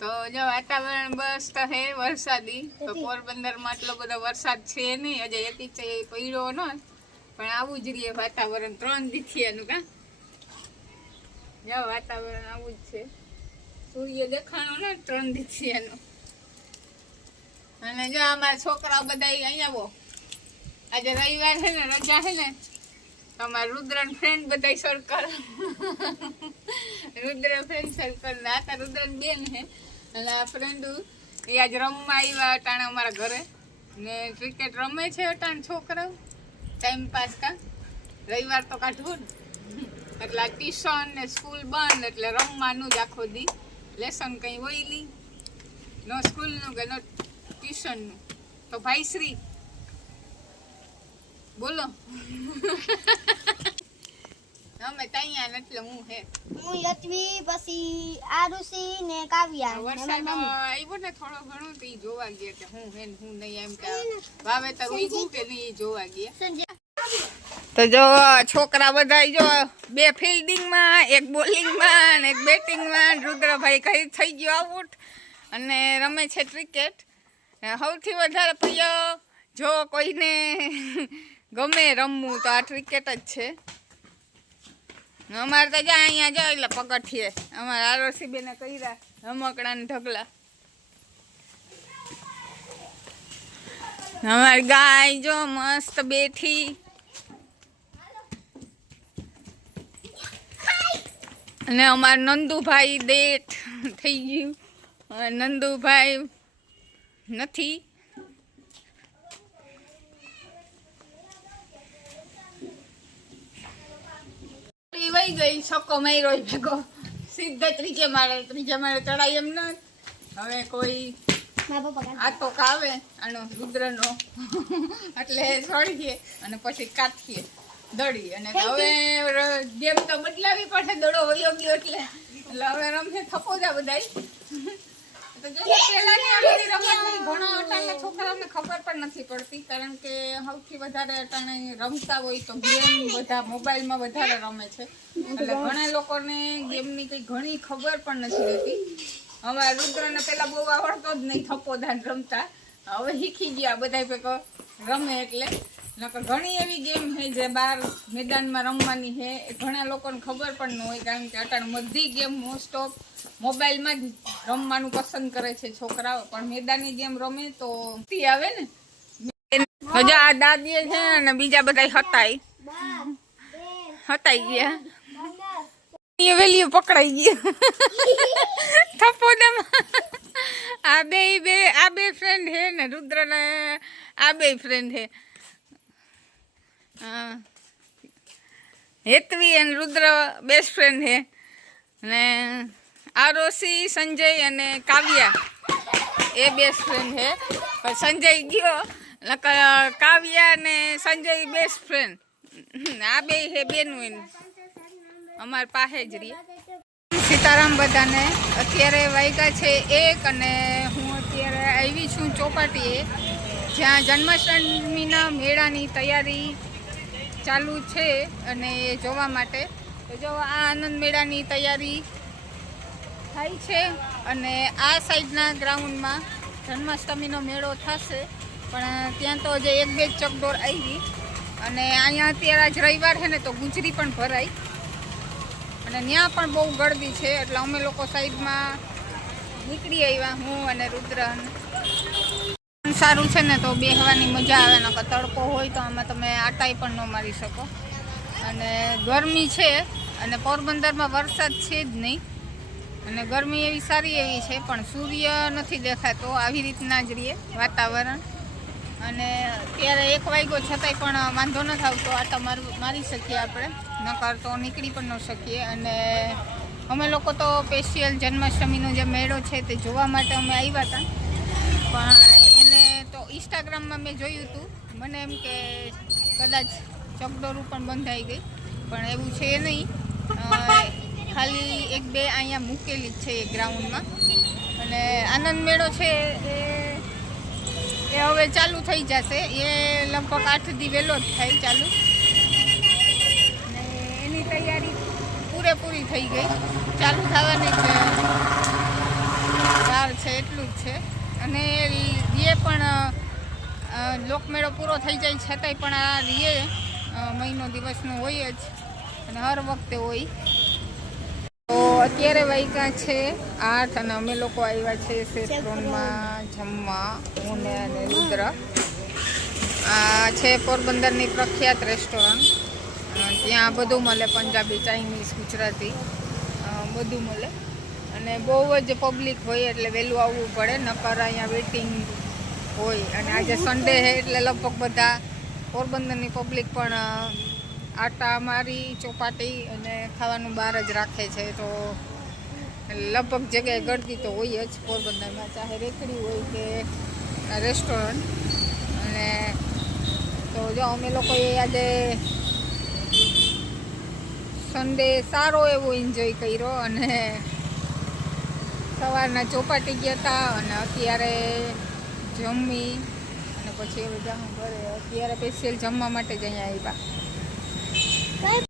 તો જો વાતાવરણ બસ તો હે વરસાદી. તો પોરબંદરમાં આટલો બધો વરસાદ છે નહીં, હજે એક ઇંચ પડ્યો ન, પણ આવું જ રહીએ વાતાવરણ 3 દીથિયાનું. કા જો વાતાવરણ આવું જ છે, સૂર્ય દેખાણો ને 3 દીથિયાનું. અને જો અમારા છોકરાઓ બધા અહીંયા આવો, આજે રવિવાર છે ને, રજા છે ને, અમારા રુદ્ર ફ્રેન્ડ બધા સર્કલ રુદ્ર ફ્રેન્ડ સર્કલ ના હતા. રુદ્ર બેન હે અને આ ફ્રેન્ડ એ આજ રમવા આવ્યા અટાણે અમારા ઘરે ને ક્રિકેટ રમે છે અટાણે છોકરાઓ ટાઈમ પાસ. કા રવિવાર તો કાઢવું ને, એટલે ટ્યુશન ને સ્કૂલ બંધ, એટલે રમવાનું જ આખો દી. લેસન કંઈ હોય નહીં, નો સ્કૂલનું કે નો ટ્યુશનનું. તો ભાઈ શ્રી બોલો. અમે તૈયાર એટલે હું હે યત્વી પછી આરુષી ને કાવ્યા. વરસાદ આવ્યો ને થોડો ઘણો તો ઈ જોવા ગયા એટલે હું હે હું નહીં, એમ કે વાવેતર ઉગ્યું કે નહીં જોવા ગયા. તો જો છોકરા બધા જો 2 ફિલ્ડિંગમાં, 1 બોલિંગમાં અને 1 બેટિંગમાં. રુદ્રભાઈ કઈ થઈ ગયો આઉટ અને રમે છે ક્રિકેટ. સૌથી વધારે પ્રિય જો કોઈને ગમે રમવું તો આ ક્રિકેટ જ છે. અમારે તો જ્યાં અહીંયા જાય એટલે પગથિયે અમારા આરોસી બેને કર્યા રમકડા ને ઢગલા. અમારી ગાય જો મસ્ત બેઠી અને અમારા નંદુભાઈ ડેટ થઈ ગયું. નંદુભાઈ નથી. વહી ગઈ છક્કો માર્યો ભેગો સીધા ત્રીજે માળે ચડાય એમ ન. હવે કોઈ આતોક આવે આનો રુદ્રનો એટલે ચડીએ અને પછી કાઠીએ દડી. અને હવે ગેમ તો બદલાવી પડશે, દડો વયો ગયો એટલે હવે રમે થપોજા બધાય. પેલાની આ બધી રમતની ઘણા અટાણના છોકરાઓને ખબર પણ નથી પડતી, કારણ કે સૌથી વધારે અટાણે રમતા હોય તો ગેમ બધા મોબાઈલમાં વધારે રમે છે, એટલે ઘણા લોકોને ગેમની કઈ ઘણી ખબર પણ નથી રહેતી. અમારા રુદ્રને પેલા બહુ આવડતો જ નહીં થપ્પોદાન રમતા, હવે શીખી ગયા બધા ભેગો રમે. એટલે નકર ઘણી એવી ગેમ છે જે બહાર મેદાનમાં રમવાની છે, ઘણા લોકોને ખબર પણ ન હોય, કારણ કે અટાણે બધી ગેમ મોસ્ટ ઓફ મોબાઈલમાં જ રમવાનું પસંદ કરે છે છોકરાઓ. પણ મેદાની ગેમ રમે તો આવે ને. હજા આ દાદી છે અને બીજા બધા હતાઈ ગયા. વેલ્યુ પકડાઈ ગયું થપ્પોદામાં. આ બે ફ્રેન્ડ હે ને રુદ્ર ને આ બે ફ્રેન્ડ હે. હેતવી અને રુદ્ર બેસ્ટ ફ્રેન્ડ હે ને આરોસી સંજય અને કાવ્યા એ બેસ્ટ ફ્રેન્ડ હે. પણ સંજય ગયો કાવ્યા ને સંજય બેસ્ટ ફ્રેન્ડ. આ બે હે બેનું અમાર પાસે જ રહી. સીતારામ બધાને. અત્યારે વાગ્યા છે 1 અને હું અત્યારે આવી છું ચોપાટીએ, જ્યાં જન્માષ્ટમીના મેળાની તૈયારી ચાલુ છે અને એ જોવા માટે. તો જો આ આનંદ મેળાની તૈયારી થાય છે અને આ સાઈડના ગ્રાઉન્ડમાં જન્માષ્ટમીનો મેળો થશે, પણ ત્યાં તો જે 1-2 ચકડોળ આવી. અને અહીંયા અત્યારે આજ રવિવાર છે ને તો ગુજરી પણ ભરાય અને ત્યાં પણ બહુ ગળદી છે, એટલે અમે લોકો સાઈડમાં નીકળી આવ્યા, હું અને રુદ્ર. સારું છે ને તો બેહવાની મજા આવે, નકર તડકો હોય તો આમાં તમે આટાઈ પણ ન મારી શકો. અને ગરમી છે અને પોરબંદરમાં વરસાદ છે જ નહીં અને ગરમી એવી સારી એવી છે, પણ સૂર્ય નથી દેખાતો. આવી રીતના જ રહીએ વાતાવરણ. અને અત્યારે 1 વાગ્યો છતાંય પણ વાંધો નથી આવતો, આટા મારી શકીએ આપણે, નકર તો નીકળી પણ ન શકીએ. અને અમે લોકો તો સ્પેશિયલ જન્માષ્ટમીનો જે મેળો છે તે જોવા માટે અમે આવ્યા હતા, પણ એને તો ઇન્સ્ટાગ્રામમાં મેં જોયું હતું. મને એમ કે કદાચ ચકડોરું પણ બંધાઈ ગઈ, પણ એવું છે નહીં. ખાલી 1-2 અહીંયા મૂકેલી જ છે એ ગ્રાઉન્ડમાં. અને આનંદ મેળો છે એ હવે ચાલુ થઈ જશે, એ લગભગ 8 દી વહેલો જ થાય ચાલુ. અને એની તૈયારી પૂરેપૂરી થઈ ગઈ, ચાલુ થવાની છે. એટલું જ છે. અને એ પણ લોકમેળો પૂરો થઈ જાય છતાંય પણ આ રીએ મહિનો દિવસનો હોય જ અને હર વખતે હોય. તો અત્યારે વાગ્યા છે 8 અને અમે લોકો આવ્યા છે સેફ્રોનમાં જમવા, હું ને અને રુદ્ર. આ છે પોરબંદરની પ્રખ્યાત રેસ્ટોરન્ટ. ત્યાં બધું મળે, પંજાબી, ચાઇનીઝ, ગુજરાતી બધું મળે. અને બહુ જ પબ્લિક હોય એટલે વહેલું આવવું પડે, નકર અહીંયા વેઇટિંગ હોય. અને આજે સન્ડે છે એટલે લગભગ બધા પોરબંદરની પબ્લિક પણ આટા મારી, ચોપાટી અને ખાવાનું બહાર જ રાખે છે. તો લગભગ જગ્યાએ ગળદી તો હોય જ પોરબંદરમાં, ચાહે રેકડી હોય કે રેસ્ટોરન્ટ. અને તો જો અમે લોકોએ આજે સન્ડે સારો એવો એન્જોય કર્યો. અને સવારના ચોપાટી ગયા હતા અને અત્યારે જમી અને પછી હવે જાઉં ઘરે. અત્યારે સ્પેશિયલ જમવા માટે જ અહીંયા આવ્યા.